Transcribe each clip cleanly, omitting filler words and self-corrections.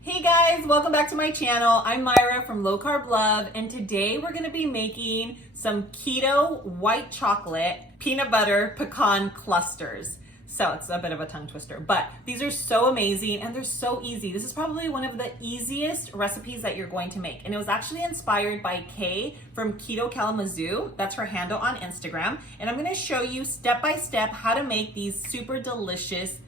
Hey guys, welcome back to my channel. I'm Myra from Low Carb Love, and today we're gonna be making some keto white chocolate peanut butter pecan clusters. So it's a bit of a tongue twister, but these are so amazing and they're so easy. This is probably one of the easiest recipes that you're going to make. And it was actually inspired by Kay from Keto Kalamazoo. That's her handle on Instagram. And I'm gonna show you step by step how to make these super delicious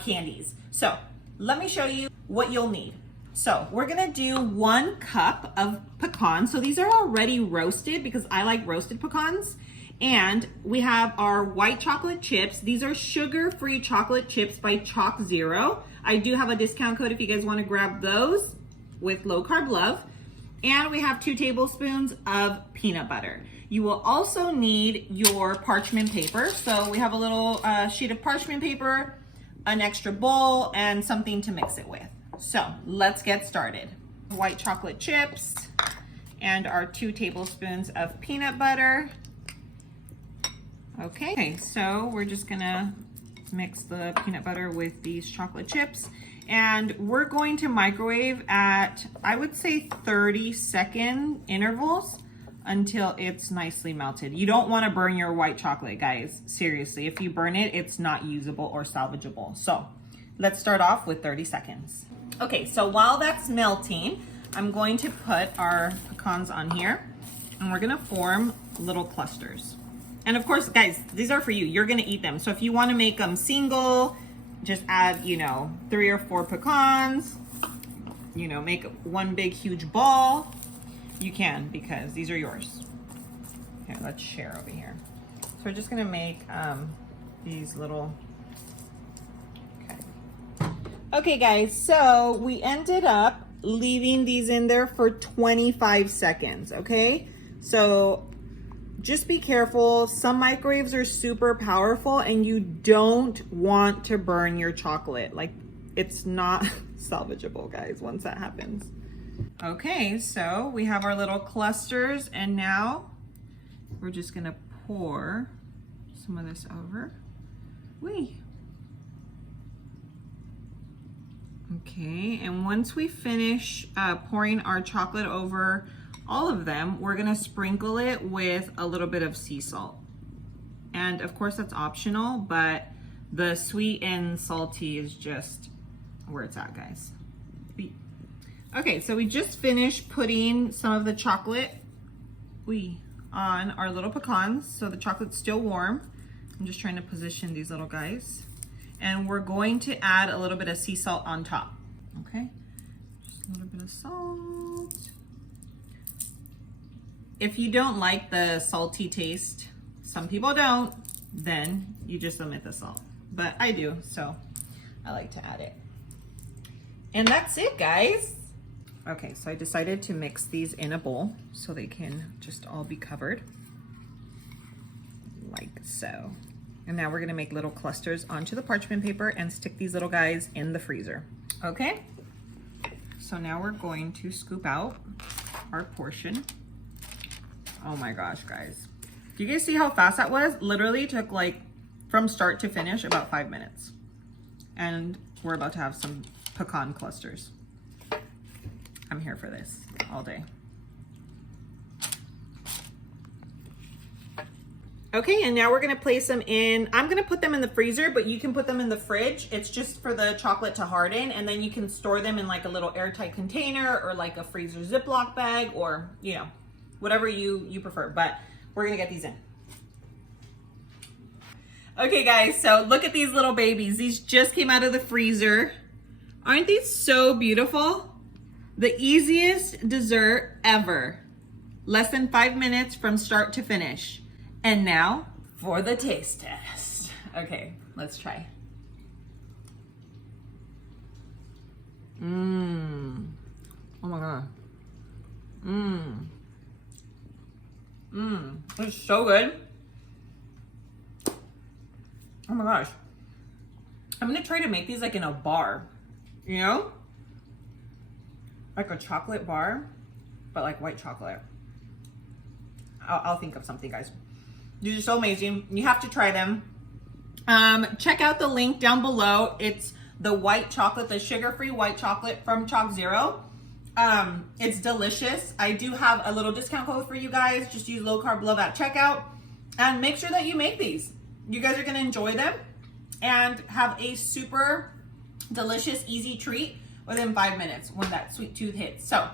candies. So let me show you what you'll need. So we're gonna do 1 cup of pecans. So these are already roasted because I like roasted pecans. And we have our white chocolate chips. These are sugar-free chocolate chips by Chalk Zero. I do have a discount code if you guys wanna grab those with Low Carb Love. And we have 2 tablespoons of peanut butter. You will also need your parchment paper. So we have a little sheet of parchment paper, an extra bowl, and something to mix it with. So let's get started. White chocolate chips and our 2 tablespoons of peanut butter. Okay, so we're just gonna mix the peanut butter with these chocolate chips, and we're going to microwave at, I would say, 30-second intervals until it's nicely melted. You don't wanna burn your white chocolate, guys. Seriously, if you burn it, it's not usable or salvageable. So let's start off with 30 seconds. Okay, so while that's melting, I'm going to put our pecans on here, and we're gonna form little clusters. And of course, guys, these are for you. You're gonna eat them. So if you wanna make them single, just add, 3 or 4 pecans, make one big, huge ball. You can, because these are yours. Here, let's share over here. So we're just gonna make these little, okay guys, so we ended up leaving these in there for 25 seconds, okay? So just be careful. Some microwaves are super powerful and you don't want to burn your chocolate. Like, it's not salvageable, guys, once that happens. Okay, so we have our little clusters, and now we're just gonna pour some of this over. Okay, and once we finish pouring our chocolate over all of them, we're gonna sprinkle it with a little bit of sea salt. And of course that's optional, but the sweet and salty is just where it's at, guys. Okay, so we just finished putting some of the chocolate on our little pecans, so the chocolate's still warm. I'm just trying to position these little guys. And we're going to add a little bit of sea salt on top, okay? Just a little bit of salt. If you don't like the salty taste, some people don't, then you just omit the salt. But I do, so I like to add it. And that's it, guys. Okay, so I decided to mix these in a bowl so they can just all be covered, like so. And now we're gonna make little clusters onto the parchment paper and stick these little guys in the freezer. Okay, so now we're going to scoop out our portion. Oh my gosh, guys. Do you guys see how fast that was? Literally took, like, from start to finish about 5 minutes. And we're about to have some pecan clusters. I'm here for this all day. Okay, and now we're gonna place them in, I'm gonna put them in the freezer, but you can put them in the fridge. It's just for the chocolate to harden, and then you can store them in like a little airtight container or like a freezer Ziploc bag, or whatever you prefer, but we're gonna get these in. Okay guys, so look at these little babies. These just came out of the freezer. Aren't these so beautiful? The easiest dessert ever. Less than 5 minutes from start to finish. And now for the taste test. Okay, let's try. Oh my God. It's so good. Oh my gosh. I'm gonna try to make these like in a bar, like a chocolate bar, but like white chocolate. I'll think of something, guys. These are so amazing. You have to try them. Check out the link down below. It's the white chocolate, the sugar-free white chocolate from Chalk Zero. It's delicious. I do have a little discount code for you guys. Just use Low Carb Love at checkout and make sure that you make these. You guys are gonna enjoy them and have a super delicious, easy treat within 5 minutes when that sweet tooth hits. So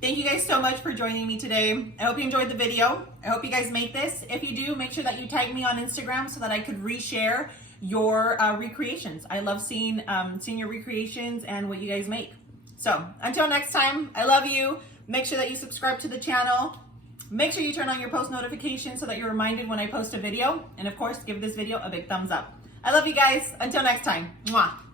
thank you guys so much for joining me today. I hope you enjoyed the video. I hope you guys make this. If you do, make sure that you tag me on Instagram so that I could reshare your recreations. I love seeing your recreations and what you guys make. So until next time, I love you. Make sure that you subscribe to the channel. Make sure you turn on your post notifications so that you're reminded when I post a video. And of course, give this video a big thumbs up. I love you guys. Until next time. Mwah.